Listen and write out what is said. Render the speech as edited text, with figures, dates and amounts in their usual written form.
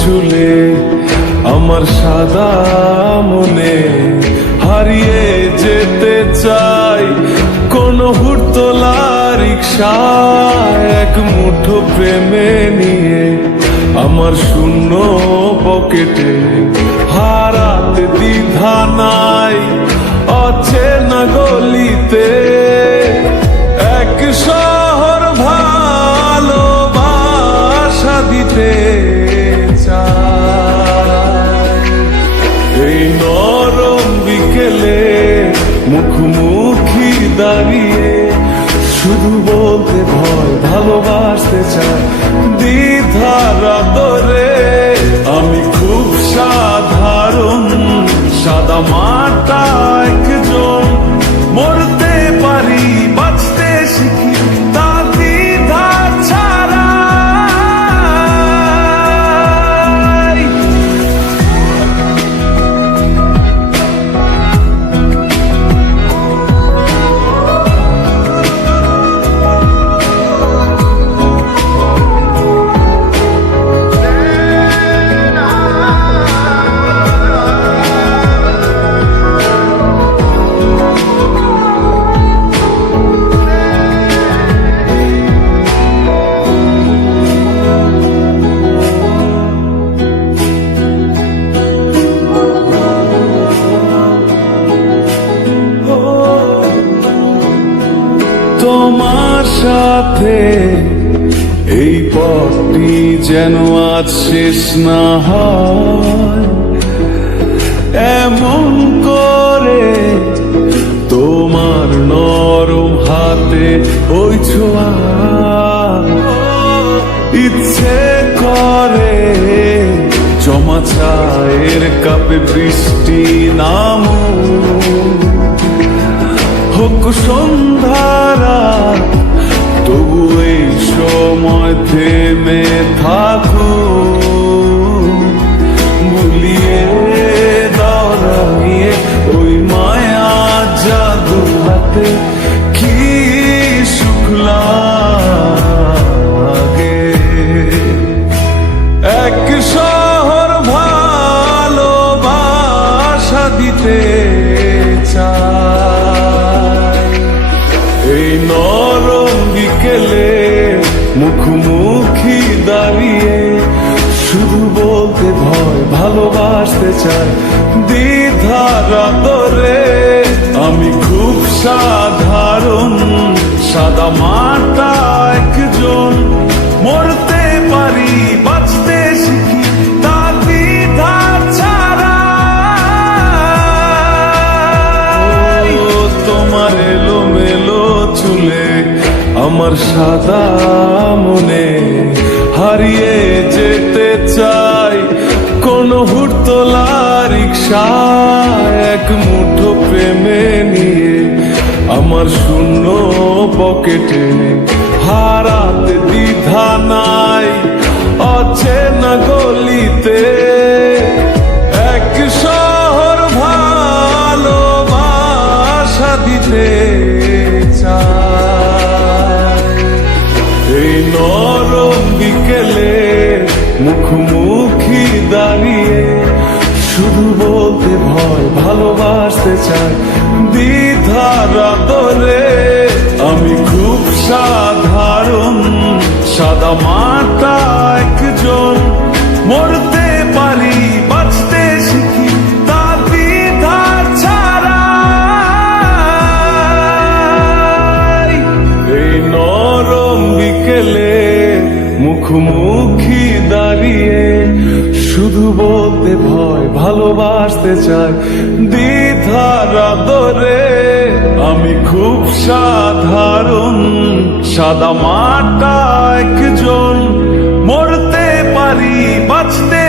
চুলে আমার সাদা মনে হারিয়ে যেতে চাই কোন হুড়তোলা রিকশায় এক মুঠো প্রেমে নিয়ে আমার শূন্য পকেটে হারাতে দ্বিধা নাই অচেনা গলিতে এক শহর ভালোবাসা দিতে চাই। এই নরম বিকেলে মুখোমুখি দাঁড়িয়ে শুধু বলতে ভয় ভালোবাসতে চাই দ্বিধার আদরে আমি খুব সাধারণ সাদা মাটা একজন মরতে পারি বাঁচতে শিখি তা দ্বিধা ছাড়া। তোমার সাথে এই পথটি যেন আজ শেষ না হয় এমন করে তোমার নরম হাতে ওই ছোঁয়া ইচ্ছে করে জমা চায়ের কাপে বৃষ্টি নামু হোক সন্ধ্যারা তবু এই সময় থেমে থাকো ভুলিয়ে দাঁড়িয়ে ওই মায়া জাদু হাতে কি সুখ লাগে এক শহর ভালোবাসা দিতে চাই। এই নরম বিকেলে মুখোমুখি দাঁড়িয়ে শুধু বলতে ভয় ভালোবাসতে চাই দ্বিধার আদরে আমি খুব সাধারণ সাদা মাটা একজন মরতে পারি বাঁচতে শিখি তা দ্বিধা ছাড়া। তোমার এলোমেলো চুলে আমার সাদা মনে হারিয়ে যেতে চাই কোন হুড়তোলা রিকশায় এক মুঠো প্রেমে নিয়ে আমার শূন্য পকেটে হারাতে দ্বিধা নাই অচেনা গলিতে এক শহর ভালোবাসা দিতে চাই। এই নরম বিকেলে মুখোমুখি দাঁড়িয়ে শুধু বলতে ভয় ভালোবাসতে চাই দ্বিধার আদরে আমি খুব সাধারণ সাদা মাটা একজন মরতে পারি বাঁচতে শিখি তা দ্বিধা ছাড়া। এই নরম বিকেলে মুখোমুখি দাঁড়িয়ে শুধু বলতে ভয় ভালোবাসতে চাই দ্বিধার আদরে আমি খুব সাধারণ সাদা মাটা একজন মরতে পারি বাঁচতে